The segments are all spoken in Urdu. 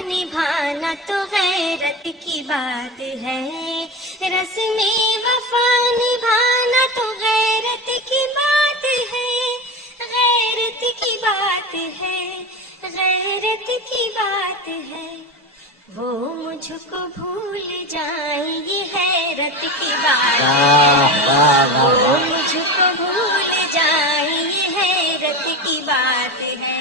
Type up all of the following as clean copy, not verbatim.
نبھانا تو غیرت کی بات ہے، رسم وفا نبھانا تو غیرت کی بات ہے، غیرت کی بات ہے، غیرت کی بات ہے۔ وہ مجھ کو بھول جائیں یہ حیرت کی بات ہے، وہ مجھ کو بھول جائیں یہ حیرت کی بات ہے۔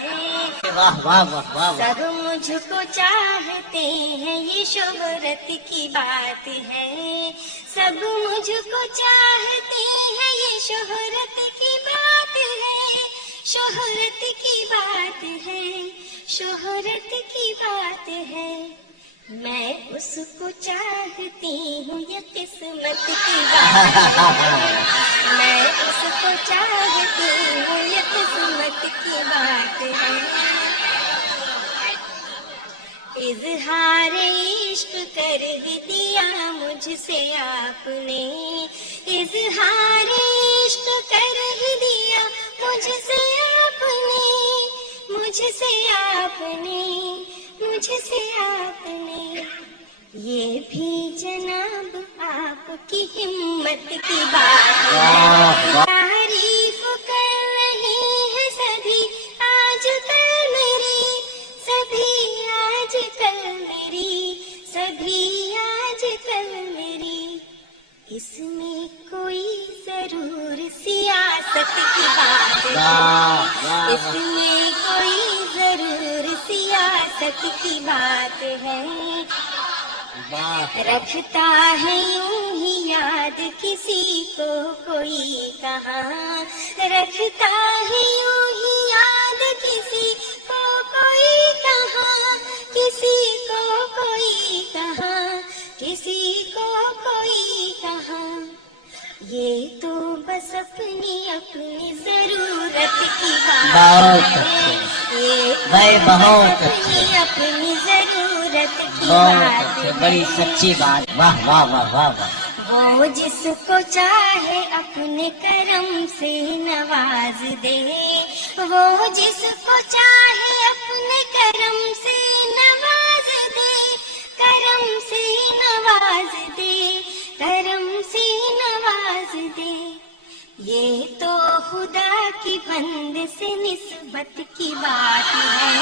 سب مجھ کو چاہتے ہیں یہ شہرت کی بات ہے، سب مجھ کو چاہتے ہیں یہ شہرت کی بات ہے، شہرت کی بات ہے، شہرت کی بات ہے۔ میں اس کو چاہتی ہوں یہ قسمت کی بات ہے، میں اس کو چاہتی ہوں یہ قسمت کی بات ہے۔ اظہار عشق کر دیا مجھ سے آپ نے، اظہار عشق کر دیا مجھ سے آپ نے، مجھ سے آپ نے، مجھ سے آپ نے۔ یہ بھی جناب آپ کی ہمت کی بات ہے، تعریف کر رہے ہیں سبھی آج کل میری، سبھی آج کل میری، سبھی آج کل میری۔ اس میں کوئی ضرور سیاست کی بات ہے، اس میں کوئی ضرور سیاست کی بات ہے۔ رکھتا ہے یوں ہی یاد کسی کو کوئی کہاں، رکھتا ہے یوں ہی یاد کسی کو کوئی کہاں، کسی کو کوئی کہاں، کسی کو کوئی کہاں۔ یہ تو بس اپنی اپنی ضرورت کی بات ہے، یہ تو بس اپنی اپنی ضرورت کی بات ہے، بڑی سچی بات، واہ واہ واہ واہ واہ۔ وہ جس کو چاہے اپنے کرم سے نواز دے، وہ جس کو چاہے اپنے کرم سے نواز دے، کرم سے نواز دے، کرم سے نواز دے۔ یہ تو خدا کی بندے سے نسبت کی بات ہے،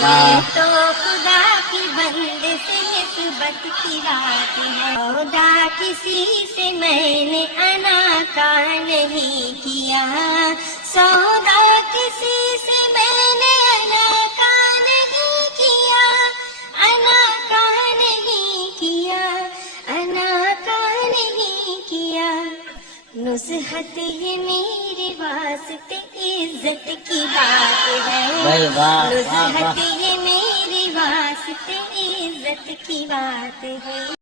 یہ تو خدا کی بندے سے نسبت کی بات ہے۔ خدا کسی سے میں نے انا کا نہیں کیا، سودا کسی سے میں نے انا کا نہیں کیا، انا کا نہیں کیا، انا کا نہیں کیا۔ نصحت یہ میرے واسطے عزت کی بات ہے، نصحت یہ میرے واسطے عزت کی بات ہے۔